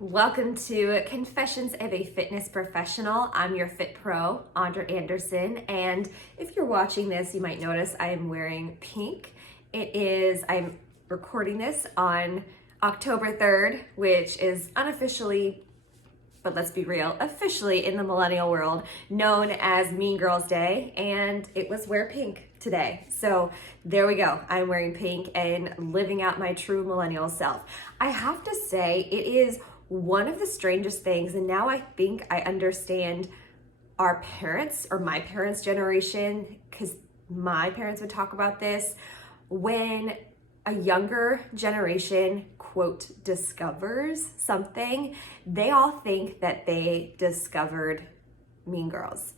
Welcome to Confessions of a Fitness Professional. I'm your Fit Pro, Andra Anderson, and if you're watching this, you might notice I am wearing pink. I'm recording this on October 3rd, which is unofficially, but let's be real, officially in the millennial world, known as Mean Girls Day, and it was wear pink today. So there we go. I'm wearing pink and living out my true millennial self. I have to say, it is one of the strangest things, and now I think I understand our parents or my parents' generation, because my parents would talk about this. When a younger generation, quote, discovers something, they all think that they discovered Mean Girls.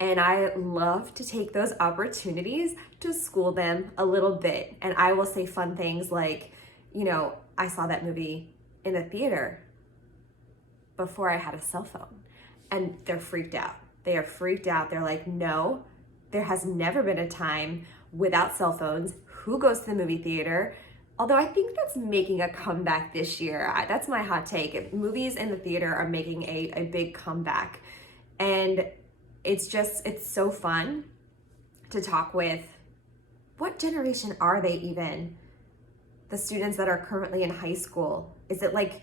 And I love to take those opportunities to school them a little bit. And I will say fun things like, I saw that movie in the theater before I had a cell phone. And they're freaked out. They are freaked out. They're like, no, there has never been a time without cell phones. Who goes to the movie theater? Although I think that's making a comeback this year. That's my hot take. Movies in the theater are making a big comeback. And it's so fun to talk with, what generation are they even? The students that are currently in high school. Is it like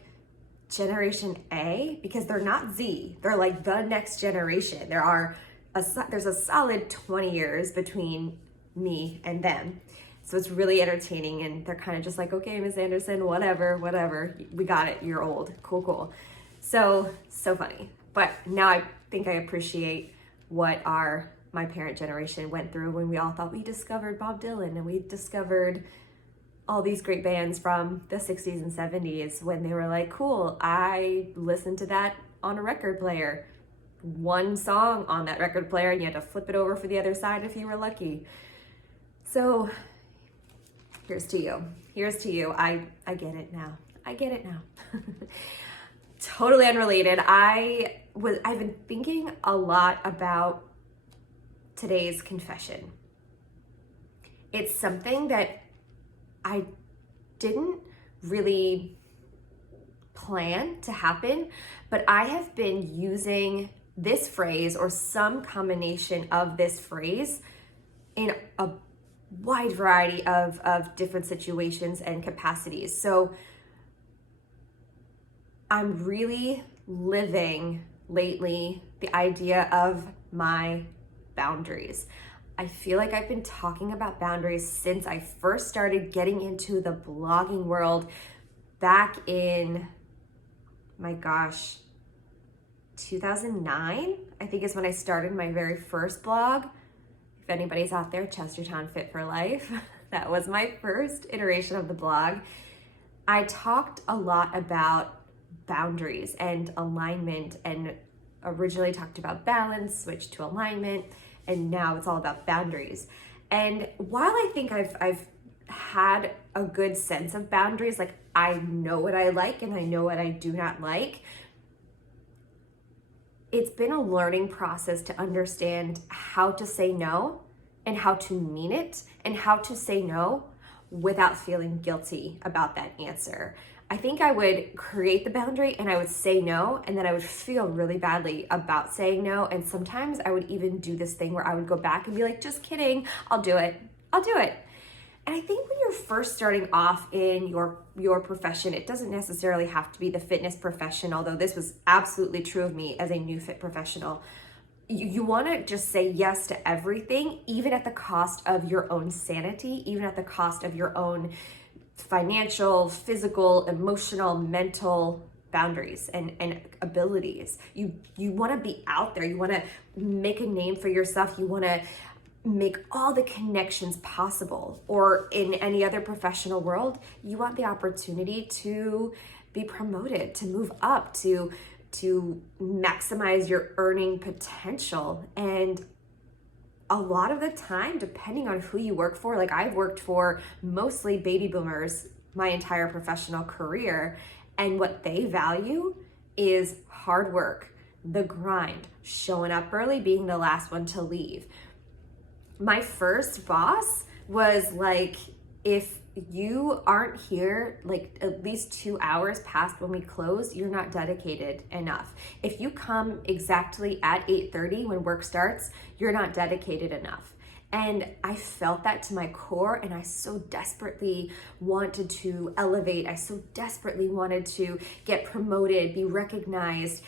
Generation A? Because they're not Z. They're like the next generation. There's a solid 20 years between me and them. So it's really entertaining, and they're kind of just like, okay, Miss Anderson, whatever. We got it. You're old. Cool. So funny. But now I think I appreciate what my parent generation went through when we all thought we discovered Bob Dylan and we discovered all these great bands from the 60s and 70s, when they were like, cool, I listened to that on a record player. One song on that record player, and you had to flip it over for the other side if you were lucky. So here's to you. I get it now. Totally unrelated. I've been thinking a lot about today's confession. It's something that I didn't really plan to happen, but I have been using this phrase or some combination of this phrase in a wide variety of different situations and capacities. So I'm really living lately the idea of my boundaries. I feel like I've been talking about boundaries since I first started getting into the blogging world back in, 2009, I think is when I started my very first blog. If anybody's out there, Chestertown Fit for Life. That was my first iteration of the blog. I talked a lot about boundaries and alignment, and originally talked about balance, switched to alignment, and now it's all about boundaries. And while I think I've had a good sense of boundaries, like I know what I like and I know what I do not like, it's been a learning process to understand how to say no and how to mean it and how to say no without feeling guilty about that answer. I think I would create the boundary and I would say no, and then I would feel really badly about saying no. And sometimes I would even do this thing where I would go back and be like, just kidding, I'll do it. And I think when you're first starting off in your profession, it doesn't necessarily have to be the fitness profession, although this was absolutely true of me as a new fit professional. You want to just say yes to everything, even at the cost of your own sanity, even at the cost of your own financial, physical, emotional, mental boundaries and abilities. You want to be out there. You want to make a name for yourself. You want to make all the connections possible. Or in any other professional world, you want the opportunity to be promoted, to move up, to maximize your earning potential. And a lot of the time, depending on who you work for, like I've worked for mostly baby boomers my entire professional career, and what they value is hard work, the grind, showing up early, being the last one to leave. My first boss was like, if you aren't here like at least 2 hours past when we close, you're not dedicated enough. If you come exactly at 8:30 when work starts, you're not dedicated enough. And I felt that to my core, and I so desperately wanted to elevate. I so desperately wanted to get promoted, be recognized,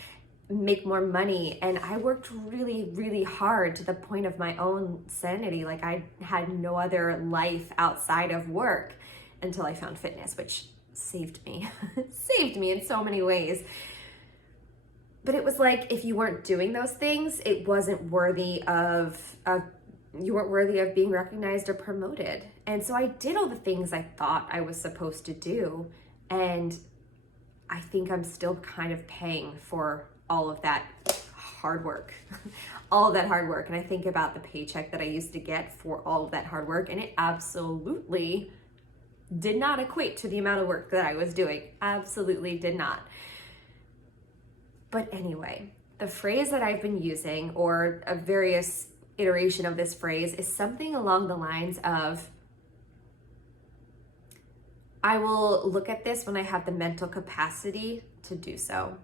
make more money. And I worked really, really hard to the point of my own sanity. Like I had no other life outside of work until I found fitness, which saved me, saved me in so many ways. But it was like, if you weren't doing those things, it wasn't worthy of you weren't worthy of being recognized or promoted. And so I did all the things I thought I was supposed to do. And I think I'm still kind of paying for all of that hard work, all of that hard work. And I think about the paycheck that I used to get for all of that hard work, and it absolutely did not equate to the amount of work that I was doing. Absolutely did not. But anyway, the phrase that I've been using, or a various iteration of this phrase, is something along the lines of, I will look at this when I have the mental capacity to do so.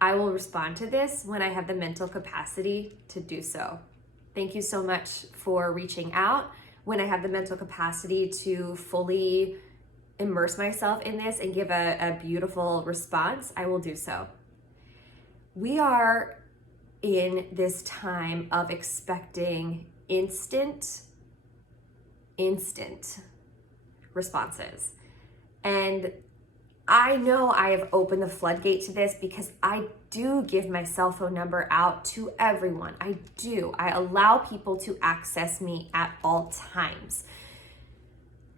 I will respond to this when I have the mental capacity to do so. Thank you so much for reaching out. When I have the mental capacity to fully immerse myself in this and give a beautiful response, I will do so. We are in this time of expecting instant responses. And I know I have opened the floodgate to this because I do give my cell phone number out to everyone. I do. I allow people to access me at all times.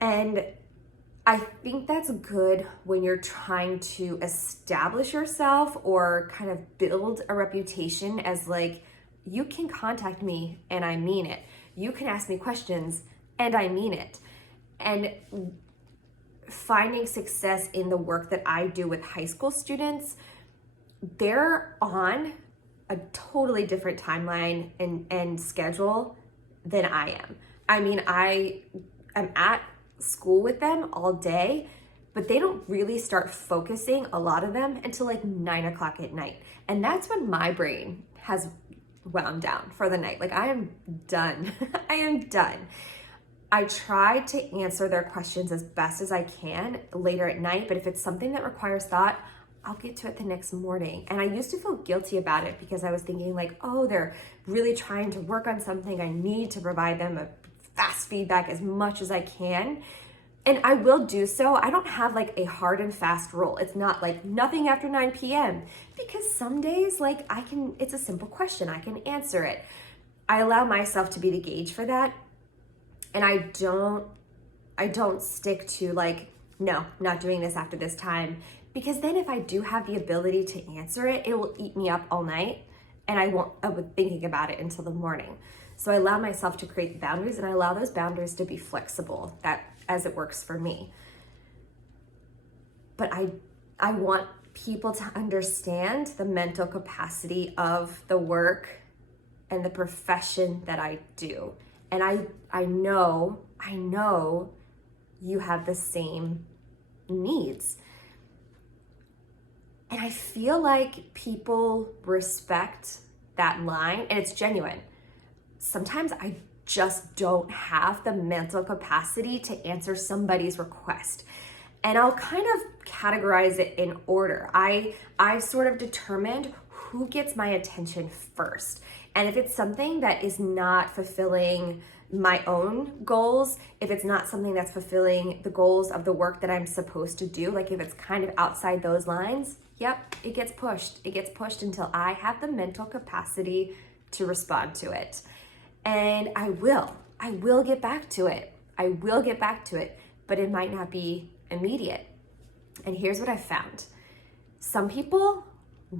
And I think that's good when you're trying to establish yourself or kind of build a reputation as like, you can contact me and I mean it. You can ask me questions and I mean it. And finding success in the work that I do with high school students, they're on a totally different timeline and schedule than I am. I mean, I am at school with them all day, but they don't really start focusing, a lot of them, until like 9 o'clock at night. And that's when my brain has wound down for the night. Like I am done. I am done. I try to answer their questions as best as I can later at night, but if it's something that requires thought, I'll get to it the next morning. And I used to feel guilty about it because I was thinking like, oh, they're really trying to work on something. I need to provide them a fast feedback as much as I can. And I will do so. I don't have like a hard and fast rule. It's not like nothing after 9 p.m. because some days like it's a simple question. I can answer it. I allow myself to be the gauge for that. And I don't stick to like, no, I'm not doing this after this time. Because then if I do have the ability to answer it, it will eat me up all night and I be thinking about it until the morning. So I allow myself to create the boundaries, and I allow those boundaries to be flexible as it works for me. But I want people to understand the mental capacity of the work and the profession that I do. And I know you have the same needs. And I feel like people respect that line, and it's genuine. Sometimes I just don't have the mental capacity to answer somebody's request. And I'll kind of categorize it in order. I've sort of determined who gets my attention first. And if it's something that is not fulfilling my own goals, if it's not something that's fulfilling the goals of the work that I'm supposed to do, like if it's kind of outside those lines, yep, it gets pushed. It gets pushed until I have the mental capacity to respond to it. And I will get back to it. I will get back to it, but it might not be immediate. And here's what I found. Some people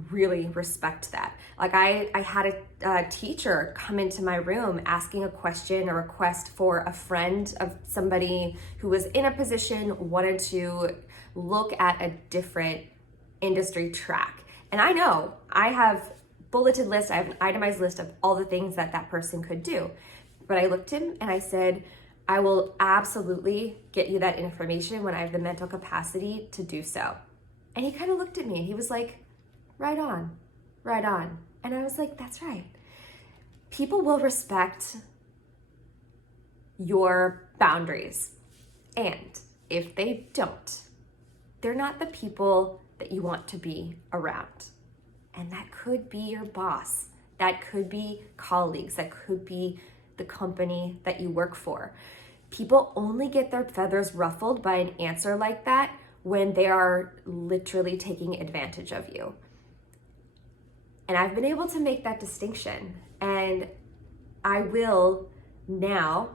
really respect that. Like I had a teacher come into my room asking a question, a request for a friend of somebody who was in a position, wanted to look at a different industry track. And I know I have bulleted list, I have an itemized list of all the things that person could do. But I looked at him and I said, I will absolutely get you that information when I have the mental capacity to do so. And he kind of looked at me and he was like, right on, right on. And I was like, that's right. People will respect your boundaries. And if they don't, they're not the people that you want to be around. And that could be your boss. That could be colleagues. That could be the company that you work for. People only get their feathers ruffled by an answer like that when they are literally taking advantage of you. And I've been able to make that distinction. And I will now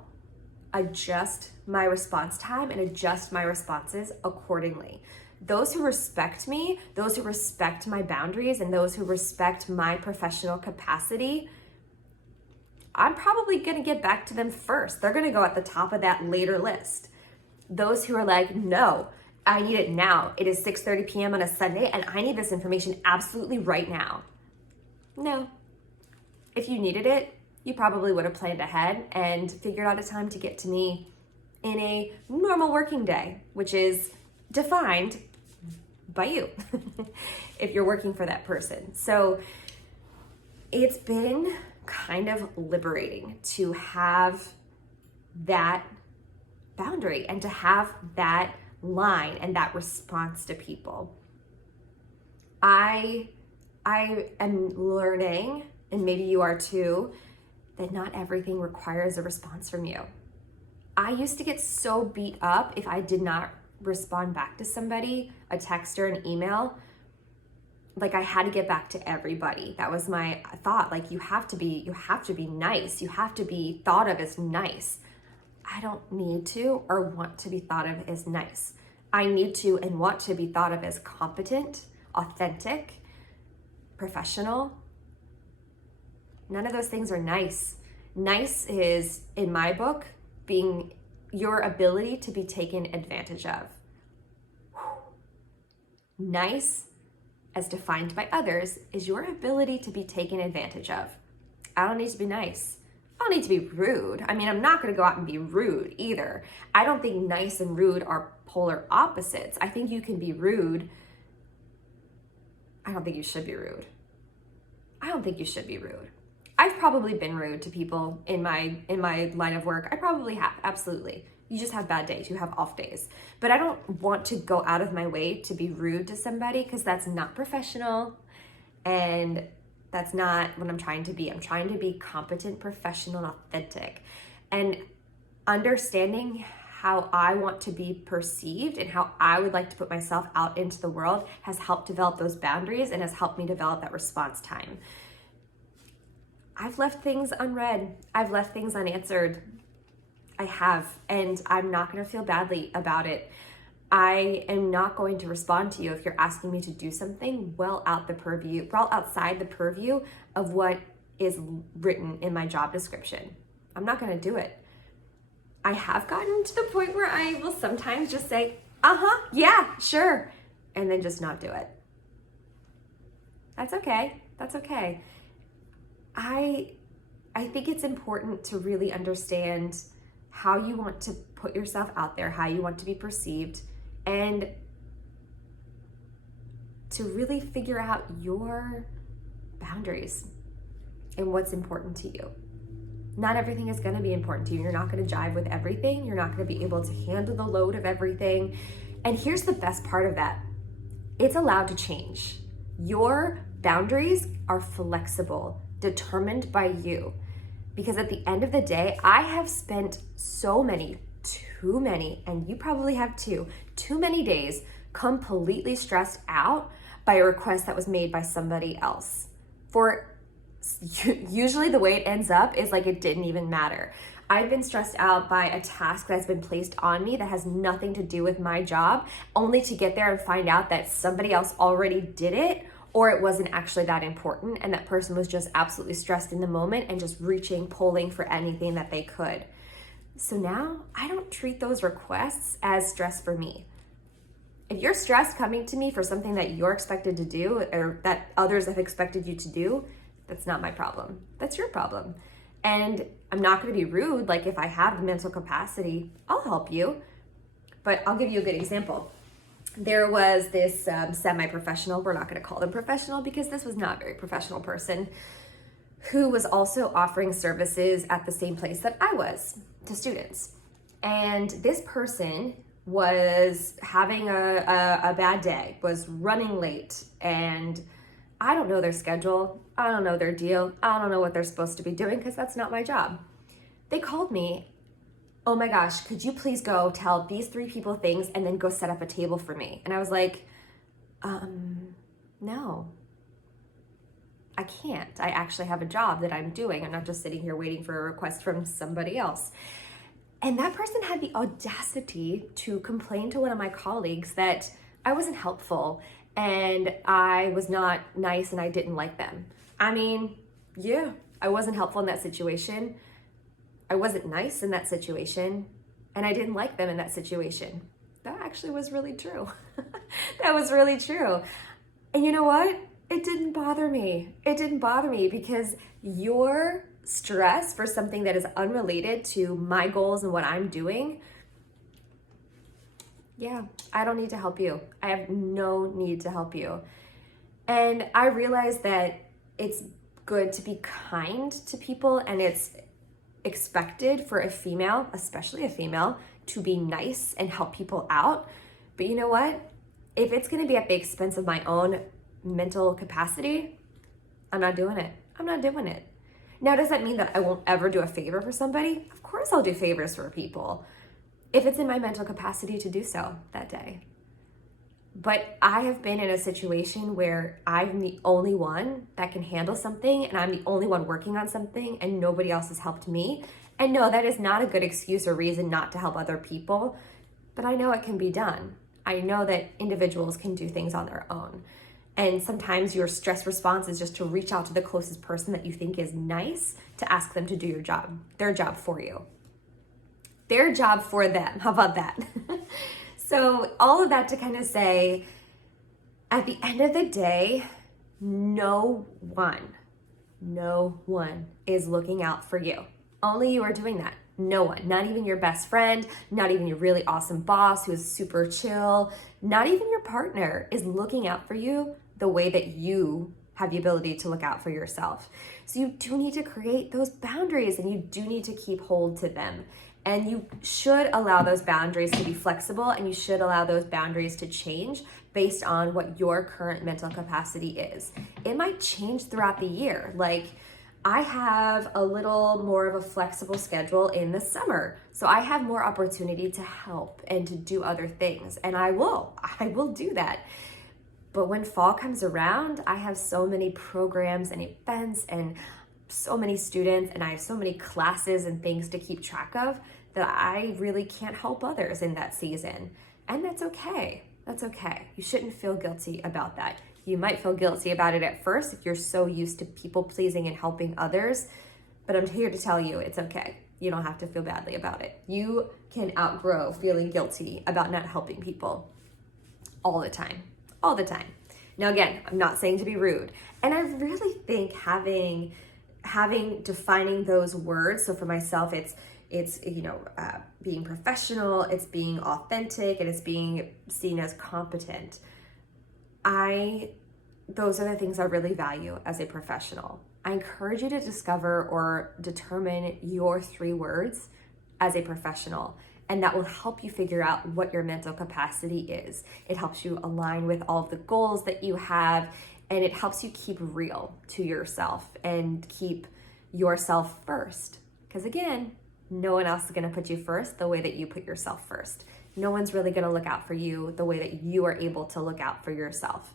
adjust my response time and adjust my responses accordingly. Those who respect me, those who respect my boundaries, and those who respect my professional capacity, I'm probably gonna get back to them first. They're gonna go at the top of that later list. Those who are like, no, I need it now. It is 6:30 p.m. on a Sunday and I need this information absolutely right now. No. If you needed it, you probably would have planned ahead and figured out a time to get to me in a normal working day, which is defined by you if you're working for that person. So it's been kind of liberating to have that boundary and to have that line and that response to people. I am learning, and maybe you are too, that not everything requires a response from you. I used to get so beat up if I did not respond back to somebody, a text or an email. Like I had to get back to everybody. That was my thought. Like you have to be nice. You have to be thought of as nice. I don't need to or want to be thought of as nice. I need to and want to be thought of as competent, authentic, professional. None of those things are nice. Nice is, in my book, being your ability to be taken advantage of. Nice, as defined by others, is your ability to be taken advantage of. I don't need to be nice. I don't need to be rude. I mean, I'm not going to go out and be rude either. I don't think nice and rude are polar opposites. I think you can be rude. I don't think you should be rude. I don't think you should be rude. I've probably been rude to people in my line of work. I probably have, absolutely. You just have bad days, you have off days. But I don't want to go out of my way to be rude to somebody because that's not professional and that's not what I'm trying to be. I'm trying to be competent, professional, and authentic. And understanding how I want to be perceived and how I would like to put myself out into the world has helped develop those boundaries and has helped me develop that response time. I've left things unread. I've left things unanswered. I have, and I'm not going to feel badly about it. I am not going to respond to you if you're asking me to do something well outside the purview of what is written in my job description. I'm not going to do it. I have gotten to the point where I will sometimes just say, yeah, sure, and then just not do it. That's okay. That's okay. I think it's important to really understand how you want to put yourself out there, how you want to be perceived, and to really figure out your boundaries and what's important to you. Not everything is going to be important to you. You're not going to jive with everything. You're not going to be able to handle the load of everything. And here's the best part of that. It's allowed to change. Your boundaries are flexible, determined by you. Because at the end of the day, I have spent too many, and you probably have too many days completely stressed out by a request that was made by somebody else. Usually the way it ends up is like it didn't even matter. I've been stressed out by a task that's been placed on me that has nothing to do with my job, only to get there and find out that somebody else already did it, or it wasn't actually that important and that person was just absolutely stressed in the moment and just pulling for anything that they could. So now I don't treat those requests as stress for me. If you're stressed coming to me for something that you're expected to do or that others have expected you to do, that's not my problem. That's your problem. And I'm not going to be rude. Like, if I have the mental capacity, I'll help you. But I'll give you a good example. There was this semi-professional, we're not going to call them professional because this was not a very professional person, who was also offering services at the same place that I was to students. And this person was having a bad day, was running late, and I don't know their schedule. I don't know their deal. I don't know what they're supposed to be doing because that's not my job. They called me, oh my gosh, could you please go tell these 3 people things and then go set up a table for me? And I was like, no, I can't. I actually have a job that I'm doing. I'm not just sitting here waiting for a request from somebody else. And that person had the audacity to complain to one of my colleagues that I wasn't helpful and I was not nice and I didn't like them. I mean, yeah, I wasn't helpful in that situation. I wasn't nice in that situation, and I didn't like them in that situation. That actually was really true. That was really true. And you know what? It didn't bother me. It didn't bother me because your stress for something that is unrelated to my goals and what I'm doing, yeah, I don't need to help you. I have no need to help you. And I realized that it's good to be kind to people, and it's expected for a female, especially a female, to be nice and help people out. But you know what? If it's going to be at the expense of my own mental capacity, I'm not doing it. I'm not doing it. Now, does that mean that I won't ever do a favor for somebody? Of course I'll do favors for people if it's in my mental capacity to do so that day. But I have been in a situation where I'm the only one that can handle something, and I'm the only one working on something, and nobody else has helped me. And no, that is not a good excuse or reason not to help other people, but I know it can be done. I know that individuals can do things on their own. And sometimes your stress response is just to reach out to the closest person that you think is nice to ask them to do your job, their job for you. Their job for them. How about that? So all of that to kind of say, at the end of the day, no one is looking out for you. Only you are doing that. No one, not even your best friend, not even your really awesome boss who is super chill, not even your partner is looking out for you the way that you have the ability to look out for yourself. So you do need to create those boundaries, and you do need to keep hold to them. And you should allow those boundaries to be flexible, and you should allow those boundaries to change based on what your current mental capacity is. It might change throughout the year. Like, I have a little more of a flexible schedule in the summer, so I have more opportunity to help and to do other things, and I will do that. But when fall comes around, I have so many programs and events and so many students, and I have so many classes and things to keep track of that I really can't help others in that season. And that's okay. That's okay. You shouldn't feel guilty about that. You might feel guilty about it at first if you're so used to people pleasing and helping others, but I'm here to tell you it's okay. You don't have to feel badly about it. You can outgrow feeling guilty about not helping people all the time. All the time. Now, again, I'm not saying to be rude. And I really think defining those words. So for myself, it's being professional, it's being authentic, and it's being seen as competent. Those are the things I really value as a professional. I encourage you to discover or determine your 3 words as a professional, and that will help you figure out what your mental capacity is. It helps you align with all of the goals that you have, and it helps you keep real to yourself and keep yourself first. Because again, no one else is going to put you first the way that you put yourself first. No one's really going to look out for you the way that you are able to look out for yourself.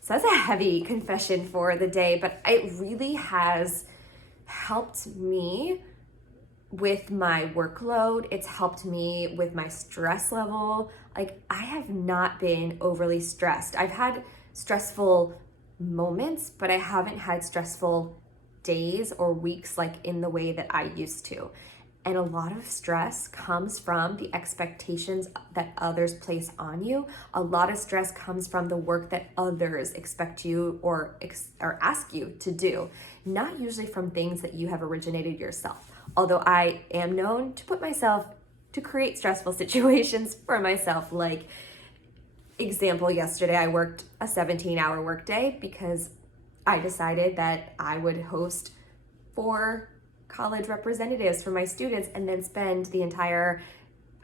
So that's a heavy confession for the day, but it really has helped me with my workload. It's helped me with my stress level. Like, I have not been overly stressed. I've had stressful moments, but I haven't had stressful days or weeks like in the way that I used to. And a lot of stress comes from the expectations that others place on you. A lot of stress comes from the work that others expect you or ask you to do, not usually from things that you have originated yourself. Although I am known to create stressful situations for myself. Like, example, yesterday I worked a 17-hour workday because I decided that I would host 4 college representatives for my students and then spend the entire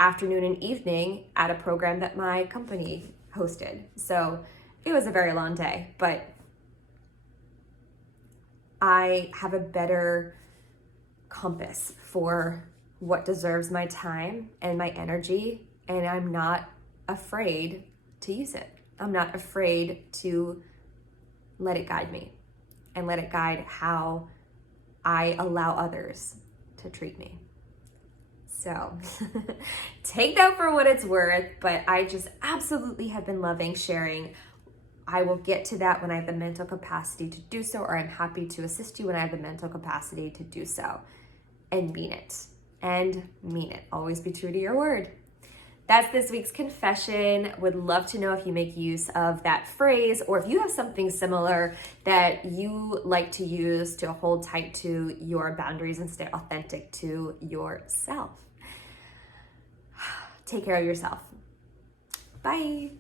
afternoon and evening at a program that my company hosted. So it was a very long day, but I have a better compass for what deserves my time and my energy, and I'm not afraid to use it. I'm not afraid to let it guide me and let it guide how I allow others to treat me. So take that for what it's worth, but I just absolutely have been loving sharing. I will get to that when I have the mental capacity to do so, or I'm happy to assist you when I have the mental capacity to do so. And mean it. And mean it. Always be true to your word. That's this week's confession. Would love to know if you make use of that phrase, or if you have something similar that you like to use to hold tight to your boundaries and stay authentic to yourself. Take care of yourself. Bye.